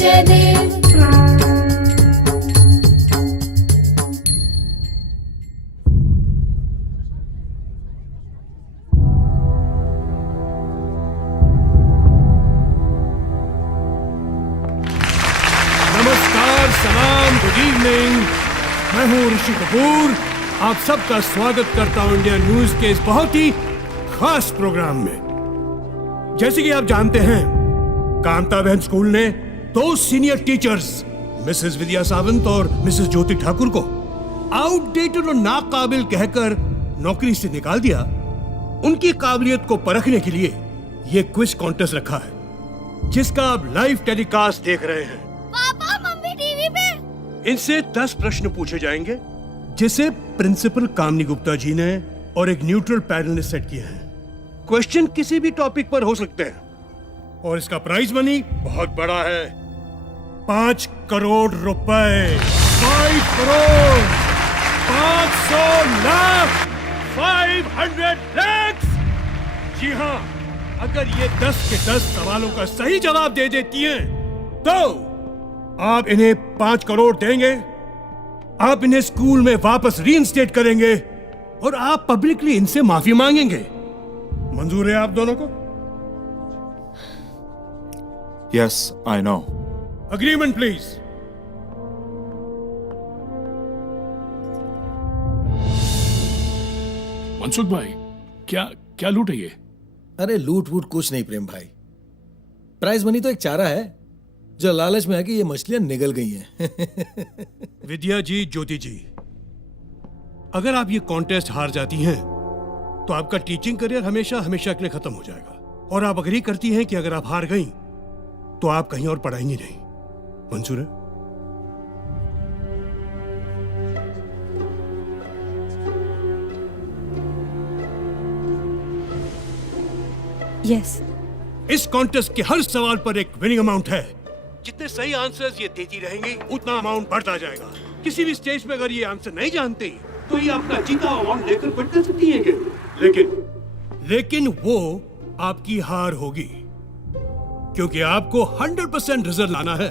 जयदेव। नमस्कार, सलाम, good evening. मैं हूँ ऋषि कपूर। आप सबका स्वागत करता हूँ इंडिया न्यूज के इस बहुत ही खास प्रोग्राम में। जैसे कि आप जानते हैं, कांता बहन स्कूल ने 2 सीनियर टीचर्स मिसेस विद्या सावंत और मिसेस ज्योति ठाकुर को आउटडेटेड और नाकाबिल कहकर नौकरी से निकाल दिया। उनकी काबिलियत को परखने के लिए ये क्विज कॉन्टेस्ट रखा है, जिसका आप लाइव टेलीकास्ट देख रहे हैं। पापा, मम्मी टीवी पे। इनसे 10 प्रश्न पूछे जाएंगे, जिसे प्रिंसिपल कामनी गुप्ता जी ने और एक न्यूट्रल पैनल ने सेट किए हैं। क्वेश्चन किसी भी टॉपिक पर हो सकते हैं और इसका प्राइज मनी बहुत बड़ा है, 5 करोड़ रुपए। 5 करोड़, 500 लाख, 500 लाख। जी हाँ, अगर ये 10 के 10 सवालों का सही जवाब दे देती हैं, तो आप इन्हें 5 करोड़ देंगे, आप इन्हें स्कूल में वापस रीइंस्टेट करेंगे और आप पब्लिकली इनसे माफी मांगेंगे। मंजूर है आप दोनों को? Yes, I know. Agreement please. Mansukh भाई, क्या लूट है ये? अरे लूट वूट कुछ नहीं प्रेम भाई, प्राइज मनी तो एक चारा है जो लालच में आके ये मछलियां निगल गई हैं। विद्या जी, ज्योति जी, अगर आप ये कॉन्टेस्ट हार जाती हैं तो आपका टीचिंग करियर हमेशा हमेशा के लिए खत्म हो जाएगा। और आप अग्री करती हैं कि अगर आप हार गई तो आप कहीं और पढ़ाएंगी नहीं। मंजूर है? यस। इस कॉन्टेस्ट के हर सवाल पर एक विनिंग अमाउंट है। जितने सही आंसर्स ये देती रहेंगी, उतना अमाउंट बढ़ता जाएगा। किसी भी स्टेज पे अगर ये आंसर नहीं जानती तो ये अपना जीता अमाउंट लेकर क्विट कर सकती है। लेकिन वो आपकी हार होगी, क्योंकि आपको 100% रिजल्ट लाना है।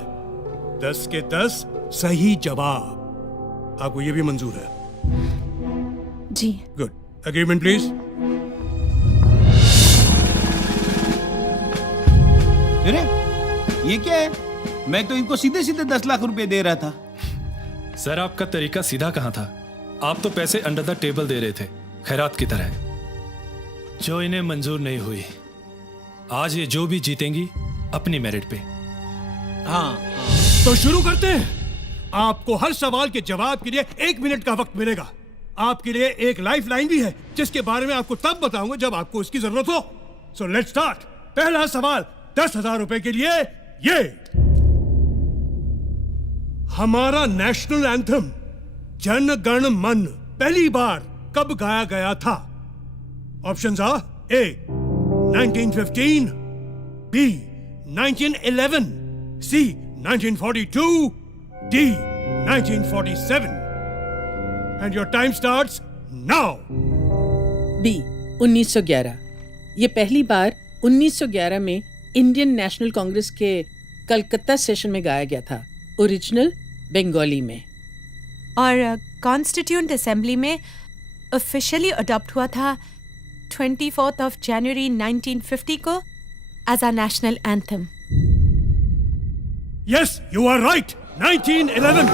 10 के 10 सही जवाब। आपको ये भी मंजूर है? जी। गुड। Agreement please. अरे ये क्या है? मैं तो इनको सीधे सीधे 10 लाख रुपए दे रहा था। सर, आपका तरीका सीधा कहाँ था? आप तो पैसे अंडर द टेबल दे रहे थे, खैरात की तरह, जो इन्हें मंजूर नहीं हुई। आज ये जो भी जीतेंगी अपनी मेरिट पे। हाँ। तो शुरू करते हैं। आपको हर सवाल के जवाब के लिए 1 मिनट का वक्त मिलेगा। आपके लिए एक लाइफ लाइन भी है, जिसके बारे में आपको तब बताऊंगा जब आपको इसकी जरूरत हो। So let's start. पहला सवाल 10,000 रुपए के लिए। ये हमारा नेशनल एंथम जन गण मन पहली बार कब गाया गया था? Options are A 1915, B 1911, C 1942, D 1947। And your time starts now. B 1911। ये पहली बार 1911 में इंडियन नेशनल कांग्रेस के कलकत्ता सेशन में गाया गया था, ओरिजिनल बंगाली में। और कॉन्स्टिट्यूएंट असेंबली में ऑफिशियली अडॉप्ट हुआ था 24 जनवरी 1950 को as a national anthem. Yes, you are right. 1911।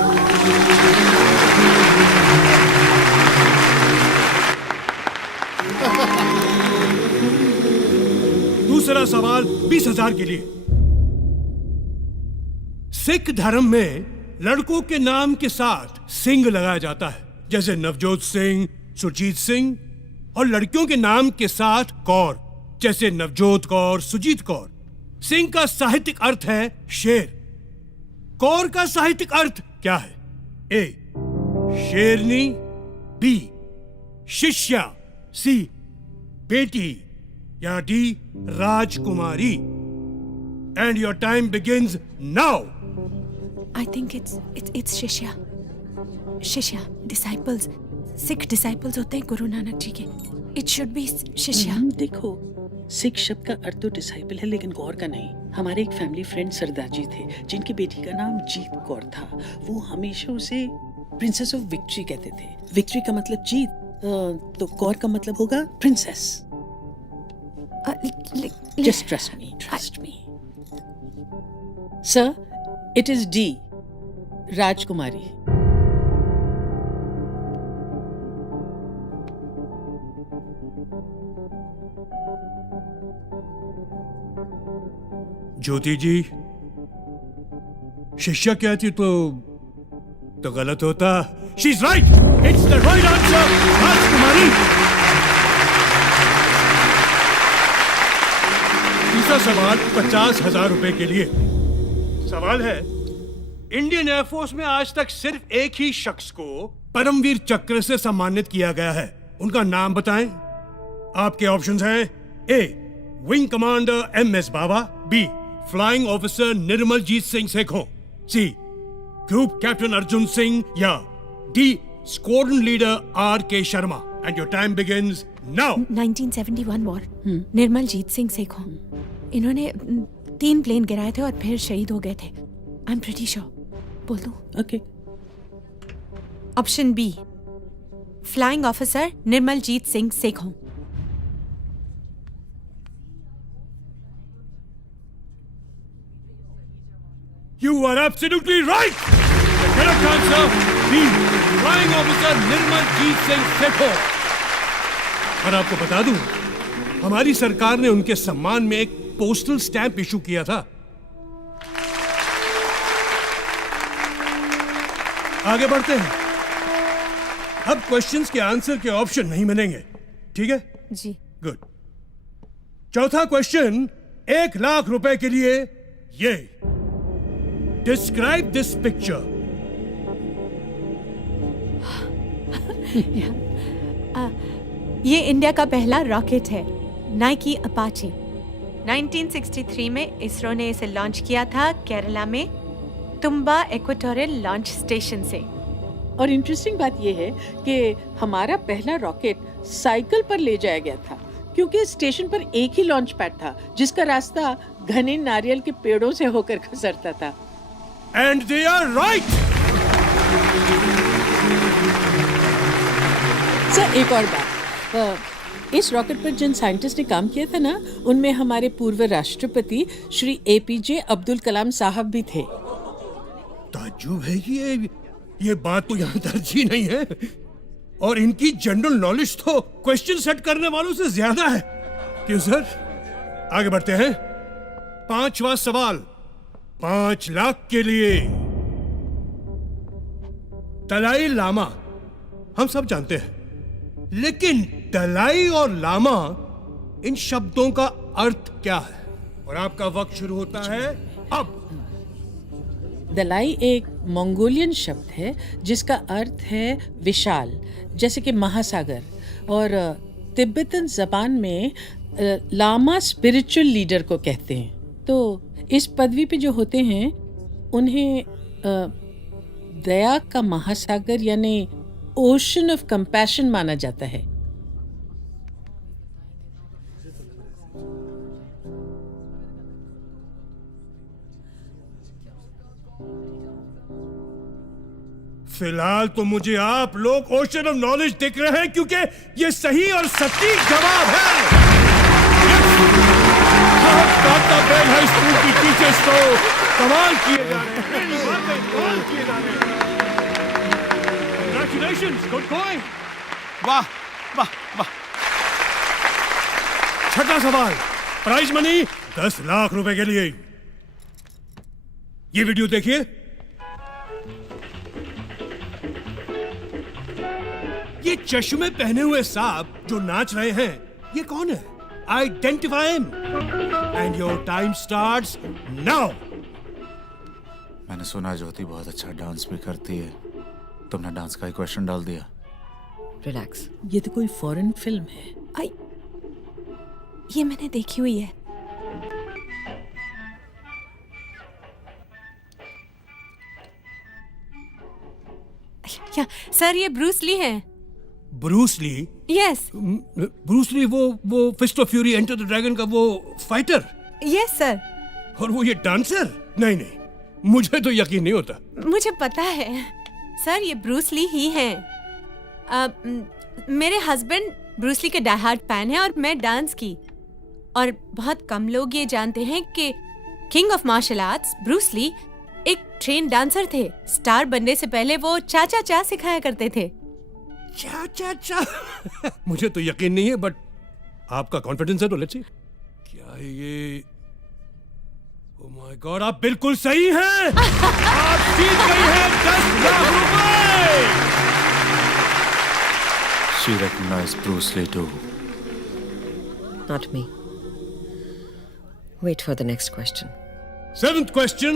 दूसरा सवाल 20,000 के लिए। सिख धर्म में लड़कों के नाम के साथ सिंह लगाया जाता है, जैसे नवजोत सिंह, सुरजीत सिंह, और लड़कियों के नाम के साथ कौर, जैसे नवजोत कौर, सुजीत कौर। सिंह का साहित्यिक अर्थ है शेर। कौर का साहित्यिक अर्थ क्या है? ए शेरनी, बी शिष्या, सी बेटी, या D Rajkumari. And your time begins now. I think it's शिष्या डिसाइपल्स। सिख डिसाइपल्स होते हैं गुरु नानक जी के। इट शुड बी शिष्या। देखो, सिख शब्द का अर्थ तो डिसाइपल है लेकिन कौर का नहीं। हमारे एक फैमिली फ्रेंड सरदार जी थे जिनकी बेटी का नाम जीत कौर था। वो हमेशा उसे प्रिंसेस ऑफ विक्ट्री कहते थे। विक्ट्री का मतलब जीत, तो कौर का मतलब होगा princess. Just trust me sir, it is D, राजकुमारी। ज्योति जी, शिष्या कहती तो गलत होता। She is right, it's the right answer, राजकुमारी। तीसरा सवाल 50,000 रुपए के लिए। सवाल है, इंडियन एयरफोर्स में आज तक सिर्फ एक ही शख्स को परमवीर चक्र से सम्मानित किया गया है। उनका नाम बताएं। आपके ऑप्शंस हैं A, wing commander MS Bawa, B, flying officer Nirmaljit Singh Sekhon, C, group captain Arjun Singh, या D, squadron leader RK Sharma. And your time begins now. 1971 war, Nirmaljit Singh Sekhon. इन्होंने 3 प्लेन गिराए थे और फिर शहीद हो गए थे। I am pretty sure. बोल दूं? Okay. Option B, flying officer Nirmaljit Singh Sekhon. You are absolutely right. The correct answer B, Flying Officer Nirmaljit Singh Sekhon. और आपको बता दूं, हमारी सरकार ने उनके सम्मान में एक पोस्टल स्टैंप इशू किया था। आगे बढ़ते हैं। अब क्वेश्चंस के आंसर के ऑप्शन नहीं मिलेंगे, ठीक है? जी। गुड। चौथा क्वेश्चन 1 लाख रुपए के लिए ये। Describe this picture. ये इंडिया का पहला रॉकेट है, नाइकी अपाचे। 1963 में इसरो ने इसे लॉन्च किया था केरला में तुम्बा इक्वेटोरियल लॉन्च स्टेशन से। और इंटरेस्टिंग बात यह है कि हमारा पहला रॉकेट साइकिल पर ले जाया गया था क्योंकि स्टेशन पर एक ही लॉन्च पैड था जिसका रास्ता घने नारियल के पेड़ों से होकर गुजरता था। And they are right. Sir, एक और बात, इस रॉकेट पर जिन साइंटिस्ट ने काम किया था ना, उनमें हमारे पूर्व राष्ट्रपति श्री APJ अब्दुल कलाम साहब भी थे। ताज्जुब है कि ये बात तो यहाँ दर्ज ही नहीं है, और इनकी जनरल नॉलेज तो क्वेश्चन सेट करने वालों से ज्यादा है। क्यों सर? आगे बढ़ते हैं। 5वां सवाल 5 लाख के लिए। दलाई लामा हम सब जानते हैं, लेकिन दलाई और लामा इन शब्दों का अर्थ क्या है? और आपका वक्त शुरू होता है अब। दलाई एक मंगोलियन शब्द है जिसका अर्थ है विशाल, जैसे कि महासागर, और तिब्बतन जबान में लामा स्पिरिचुअल लीडर को कहते हैं। तो इस पदवी पे जो होते हैं उन्हें दया का महासागर यानी ओशन ऑफ कंपैशन माना जाता है। फिलहाल तो मुझे आप लोग ओशन ऑफ नॉलेज दिख रहे हैं क्योंकि ये सही और सटीक जवाब है। बेल हाई स्कूल की टीचर्स तो कमाल किए जा रहे हैं। Congratulations, good going. वाह वाह वाह। छठा सवाल, प्राइज मनी 10 लाख रुपए के लिए। ये वीडियो देखिए। ये चश्मे पहने हुए सांप जो नाच रहे हैं, ये कौन है? Identify him and your time starts now. मैंने सुना ज्योति बहुत अच्छा डांस भी करती है। तुमने डांस का ही क्वेश्चन डाल दिया। रिलैक्स। ये तो कोई फॉरेन फिल्म है। आई, ये मैंने देखी हुई है। या, सर ये ब्रूस ली है। Bruce Lee, yes Bruce Lee वो Fist of Fury Enter the Dragon का वो फाइटर, यस सर, और वो ये डांसर? नहीं नहीं, मुझे तो यकीन नहीं होता। मुझे पता है सर, ये ब्रूस ली ही हैं। मेरे हस्बैंड ब्रूस ली के डाई हार्ड फैन हैं और मैं डांस की, और बहुत कम लोग ये जानते हैं कि king of martial arts Bruce Lee एक ट्रेन डांसर थे। स्टार बनने से पहले वो चा चा चा सिखाया करते थे। चा चा चा मुझे तो यकीन नहीं है, बट आपका कॉन्फिडेंस है तो लेट्स सी। क्या है ये? ओह माय गॉड, आप बिल्कुल सही हैं। आप जीत गई हैं 10 लाख रुपए। She recognized Bruce Lee too. Not me. Wait for the next question. 7th question,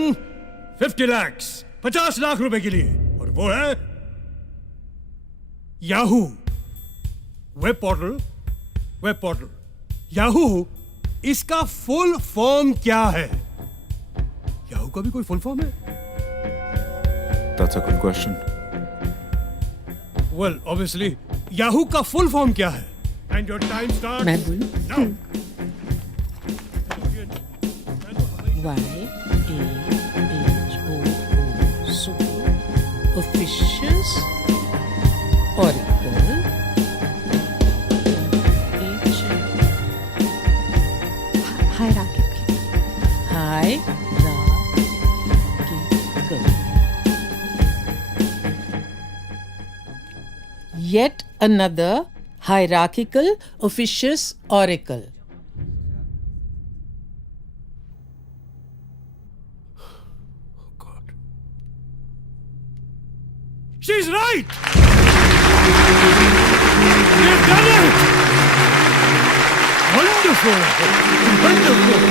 50 lakhs, 50 lakh रुपए के लिए, और वो है याहू वेब पोर्टल। याहू, इसका फुल फॉर्म क्या है? याहू का भी कोई फुल फॉर्म है? That's a good question. Well, obviously, Yahoo का फुल फॉर्म क्या है? And your time starts मैं बोलूं? now. YAHOO Super Officious Oracle Hierarchical. Yet another hierarchical officious oracle. She's right! You've done it! Wonderful! Wonderful!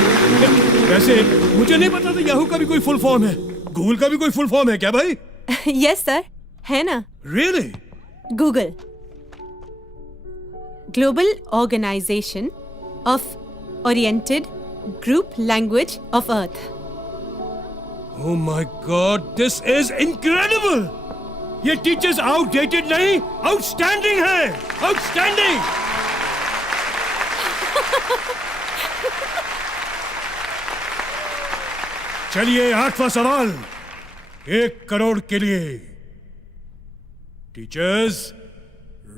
वैसे मुझे नहीं पता था याहू का भी कोई फुल फॉर्म है। गूगल का भी कोई फुल फॉर्म है क्या भाई? यस सर, है ना। Really? Google, global organization of oriented group language of earth. Oh my God, this is incredible! ये टीचर्स आउटडेटेड नहीं, आउटस्टैंडिंग है, आउटस्टैंडिंग। चलिए 8वां सवाल, 1 करोड़ के लिए। Teachers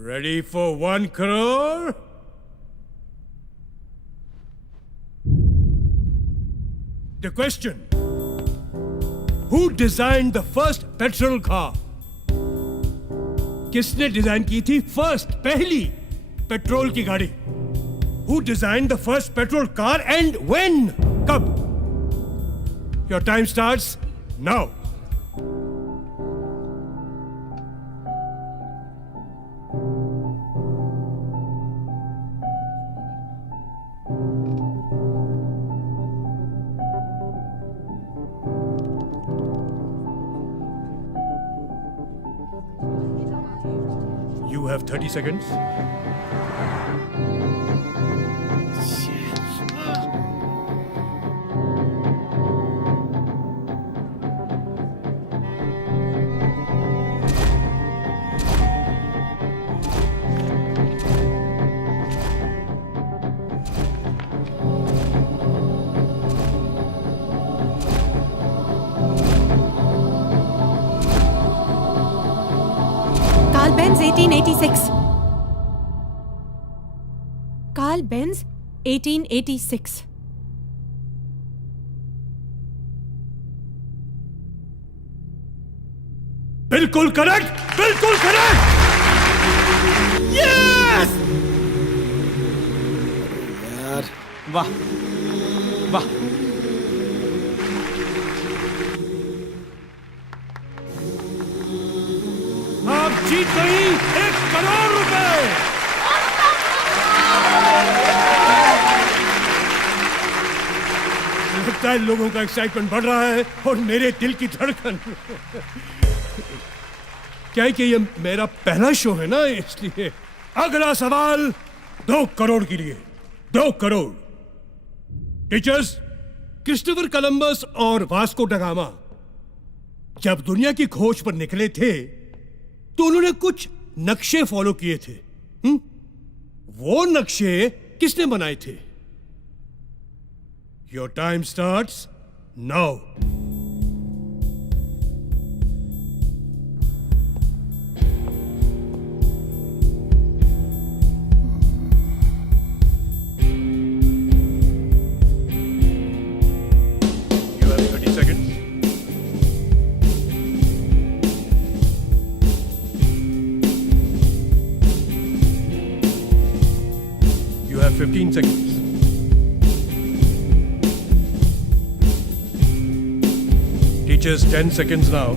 ready for 1 crore? The question: Who designed the first petrol car? किसने design की थी पहली पेट्रोल की गाड़ी? Who designed the first petrol car and when? कब? Your time starts now. You have 30 seconds. Carl Benz 1886. Carl Benz 1886. बिल्कुल correct, बिल्कुल correct. Yes! यार वाह वाह, आप जीत गई 1 करोड़ रुपए। लगता है लोगों का एक्साइटमेंट बढ़ रहा है और मेरे दिल की धड़कन। क्या है कि ये मेरा पहला शो है ना, इसलिए। अगला सवाल 2 करोड़ के लिए। 2 करोड़। टीचर्स, क्रिस्टोफर कोलंबस और वास्को ड गामा जब दुनिया की खोज पर निकले थे तो उन्होंने कुछ नक्शे फॉलो किए थे। वो नक्शे किसने बनाए थे? Your time starts now. You have 30 seconds. You have 15 seconds. Teachers, 10 seconds now.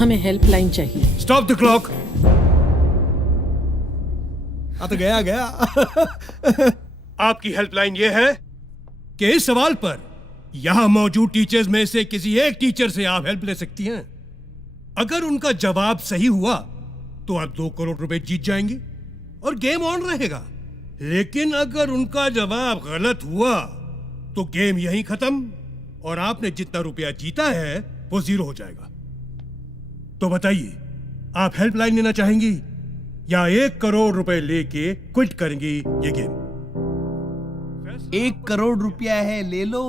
हमें हेल्पलाइन चाहिए। Stop the clock. तो गया आपकी हेल्पलाइन ये है कि इस सवाल पर यहां मौजूद टीचर्स में से किसी एक टीचर से आप हेल्प ले सकती हैं। अगर उनका जवाब सही हुआ तो आप 2 करोड़ रुपए जीत जाएंगे और गेम ऑन रहेगा। लेकिन अगर उनका जवाब गलत हुआ तो गेम यहीं खत्म और आपने जितना रुपया जीता है वो 0 हो जाएगा। तो बताइए, आप हेल्पलाइन लेना चाहेंगी या 1 करोड़ रुपए लेके क्विट करेंगी ये गेम? 1 करोड़ रुपया है, ले लो,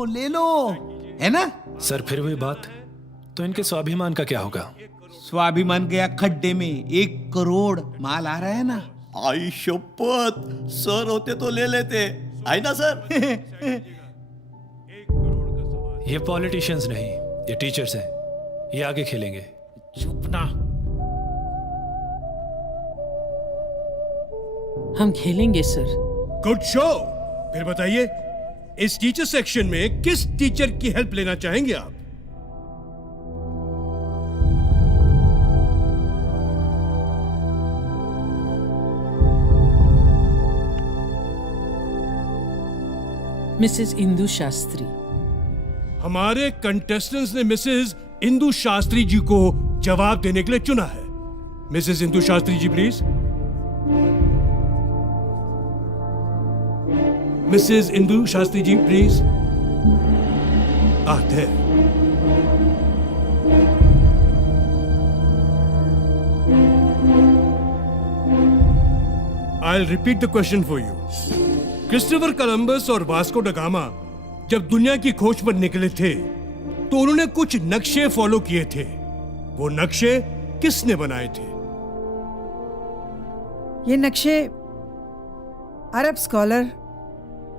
है ना? सर फिर वही बात, तो इनके स्वाभिमान का क्या होगा? स्वाभिमान गया खड्डे में। 1 करोड़ माल आ रहा है ना। आई शपथ, सर होते तो ले लेते, आई ना सर? ये पॉलिटिशियंस नहीं, ये टीचर्स हैं, ये आगे खेलेंगे। चुप ना। हम खेलेंगे सर। Good show. फिर बताइए, इस टीचर सेक्शन में किस टीचर की हेल्प लेना चाहेंगे आप? मिसेस इंदु शास्त्री। हमारे कंटेस्टेंट्स ने मिसेस इंदु शास्त्री जी को जवाब देने के लिए चुना है। Mrs Indu Shastri ji please. Mrs Indu Shastri ji please. आते I'll repeat the question for you. Christopher Columbus और वास्को ड गामा जब दुनिया की खोज पर निकले थे तो उन्होंने कुछ नक्शे फॉलो किए थे। वो नक्शे किसने बनाए थे? ये नक्शे अरब स्कॉलर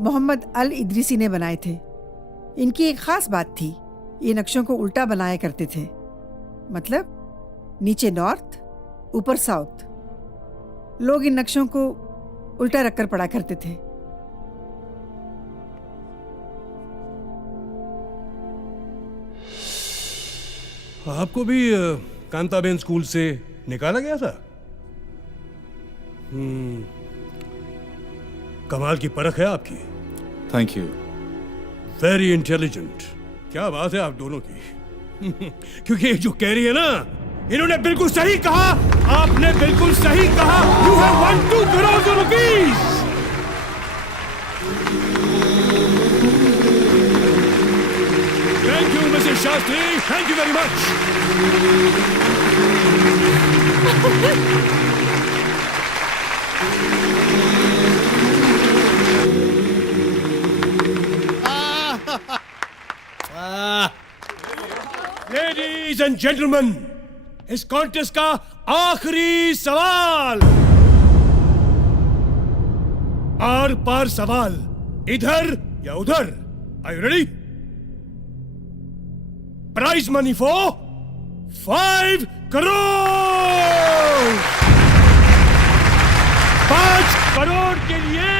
मोहम्मद अल इदरीसी ने बनाए थे। इनकी एक खास बात थी, ये नक्शों को उल्टा बनाया करते थे। मतलब नीचे नॉर्थ, ऊपर साउथ। लोग इन नक्शों को उल्टा रखकर पढ़ा करते थे। आपको भी कांताबेन स्कूल से निकाला गया था? कमाल की परख है आपकी। Thank you. Very intelligent. क्या बात है आप दोनों की। क्योंकि जो कह रही है ना, इन्होंने बिल्कुल सही कहा। आपने बिल्कुल सही कहा। You have won 2 crore rupees. Thank you Mrs Shastri, thank you very much. Ladies and gentleman, इस कॉन्टेस्ट का आखिरी सवाल। आर पार सवाल, इधर या उधर। Are you ready? Prize money for 5 crore. 5 crore के लिए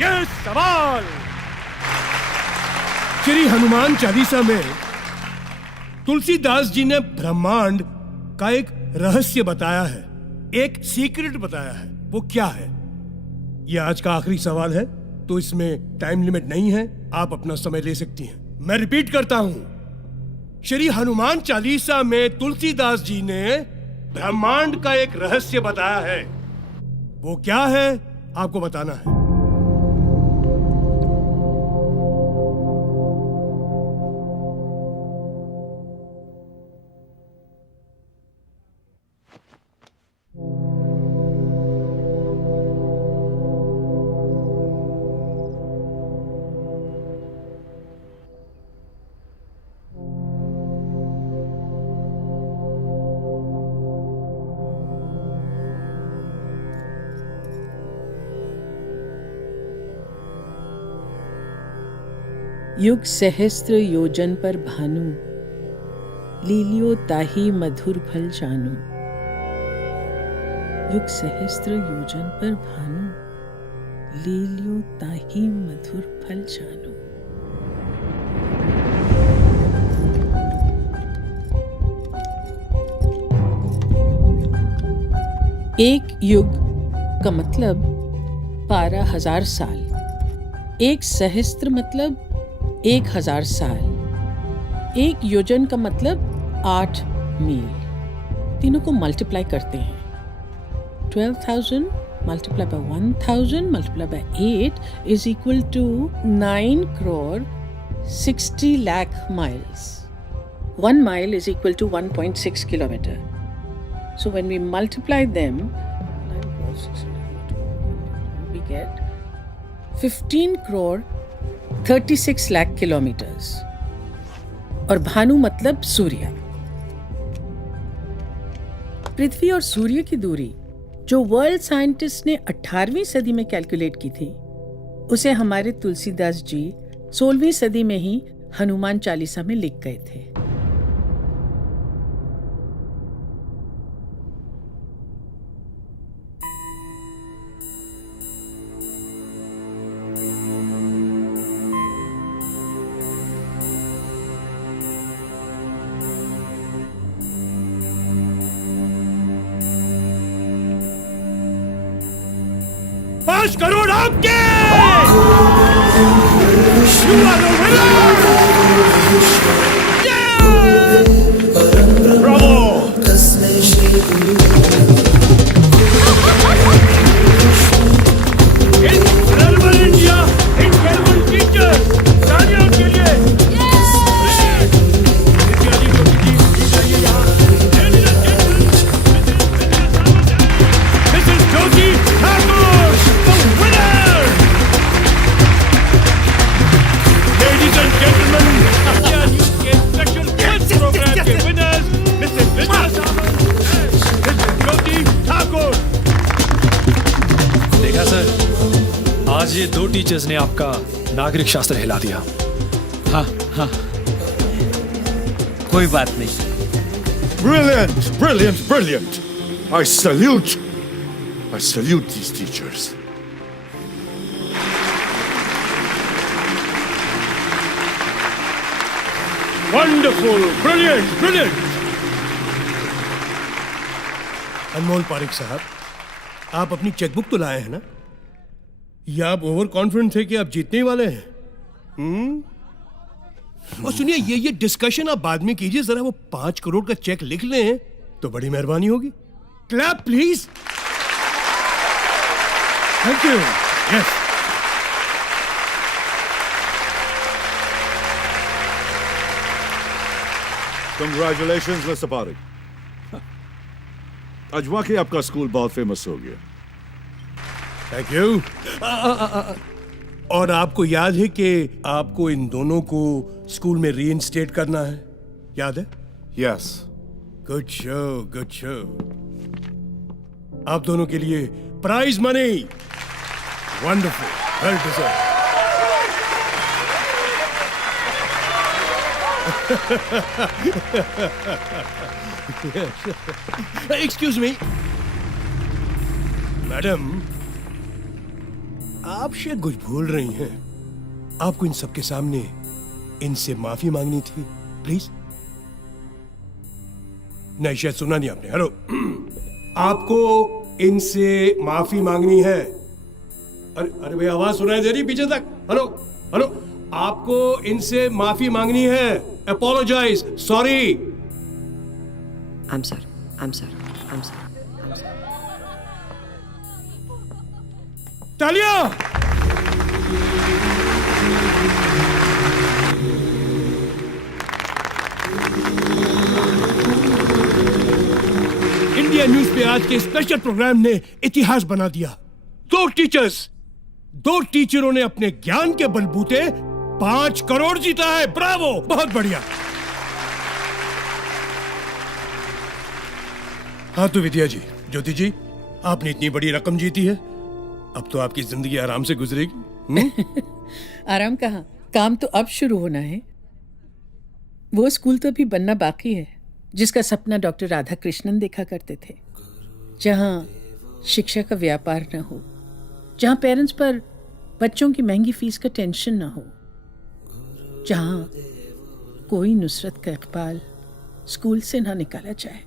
यह सवाल। श्री हनुमान चालीसा में तुलसीदास जी ने ब्रह्मांड का एक रहस्य बताया है, एक सीक्रेट बताया है। वो क्या है? यह आज का आखिरी सवाल है, तो इसमें टाइम लिमिट नहीं है, आप अपना समय ले सकती हैं। मैं रिपीट करता हूं, श्री हनुमान चालीसा में तुलसीदास जी ने ब्रह्मांड का एक रहस्य बताया है। वो क्या है आपको बताना है। युग सहस्त्र योजन पर भानु, लीलियो ताही मधुर फल जानू। युग सहस्त्र योजन पर भानु, लीलियो ताही मधुर फल जानू। एक युग का मतलब 12,000 साल। एक सहस्त्र मतलब 1,000 साल। एक योजन का मतलब 8 मील। तीनों को मल्टीप्लाई करते हैं। 12,000 multiplied by 1,000 multiplied by 8 is equal to 9 crore 60 lakh miles. 1 mile is equal to 1.6 kilometer. So when we multiply them, we get 15 crore 36 lakh kilometers. और भानु मतलब सूर्य। पृथ्वी और सूर्य की दूरी जो वर्ल्ड साइंटिस्ट ने 18वीं सदी में कैलकुलेट की थी, उसे हमारे तुलसीदास जी 16वीं सदी में ही हनुमान चालीसा में लिख गए थे। $5 करोड़ आपके! You are the winner! Yeah! Bravo! Incredible India! Incredible teachers! तालियां उनके लिए! This is Jyoti Thakur! Ladies and gentlemen, India News के special quiz program के winners, Mrs. Vidya Samant, Mrs. Jyoti Thakur. देखा सर, आज ये 2 टीचर्स ने आपका नागरिक शास्त्र हिला दिया। हाँ हाँ, कोई बात नहीं। Brilliant, brilliant, brilliant. I salute these teachers. Wonderful, brilliant, brilliant. अनमोल पारिक साहब, आप अपनी चेकबुक तो लाए हैं ना? या आप ओवर कॉन्फिडेंट थे कि आप जीतने ही वाले हैं? और सुनिए, ये डिस्कशन आप बाद में कीजिए, जरा वो 5 करोड़ का चेक लिख लें तो बड़ी मेहरबानी होगी। Clap please. Thank you. Yes. Congratulations, Mr. Parik. आज वाकई आपका स्कूल बहुत फेमस हो गया। Thank you. और आपको याद है कि आपको इन दोनों को स्कूल में रीइंस्टेट करना है, याद है? Yes. Good show, good show. आप दोनों के लिए prize money. Wonderful, well deserve. Excuse me madam, आप शायद कुछ भूल रही हैं। आपको इन सबके सामने इनसे माफी मांगनी थी, प्लीज। नहीं, शायद सुना नहीं आपने। हेलो, आपको इनसे माफी मांगनी है। अरे भैया, आवाज सुनाई दे रही पीछे तक? हेलो हेलो, आपको इनसे माफी मांगनी है। Apologize, sorry. I'm sorry. I'm sorry. I'm sorry. I'm sorry. तालियां! इंडिया न्यूज पे आज के स्पेशल प्रोग्राम ने इतिहास बना दिया। 2 टीचरों ने अपने ज्ञान के बलबूते 5 करोड़ जीता है। ब्रावो, बहुत बढ़िया। हाँ तो विद्या जी, ज्योति जी, आपने इतनी बड़ी रकम जीती है, अब तो आपकी जिंदगी आराम से गुजरेगी। आराम कहाँ, काम तो अब शुरू होना है। वो स्कूल तो अभी बनना बाकी है जिसका सपना डॉक्टर राधा कृष्णन देखा करते थे, जहां शिक्षा का व्यापार न हो, जहां पेरेंट्स पर बच्चों की महंगी फीस का टेंशन न हो, जहां कोई नुसरत का इकबाल स्कूल से ना निकाला जाए,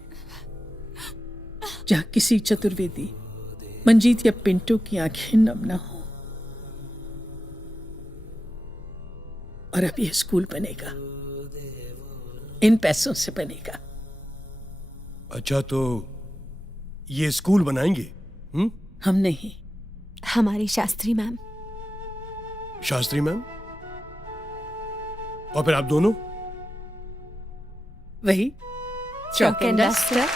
जहां किसी चतुर्वेदी, मंजीत या पिंटो की आंखें नम न हो। और अब यह स्कूल बनेगा, इन पैसों से बनेगा। अच्छा, तो ये स्कूल बनाएंगे? हम नहीं, हमारी शास्त्री मैम। शास्त्री मैम? और फिर आप दोनों? वही चौक एंड डस्टर।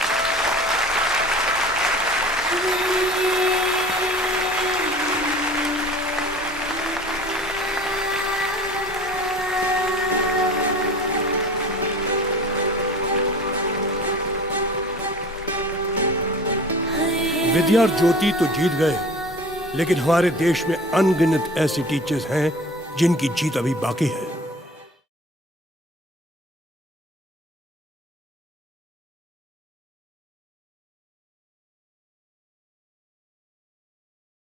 विद्या और ज्योति तो जीत गए, लेकिन हमारे देश में अनगिनत ऐसे टीचर्स हैं जिनकी जीत अभी बाकी है।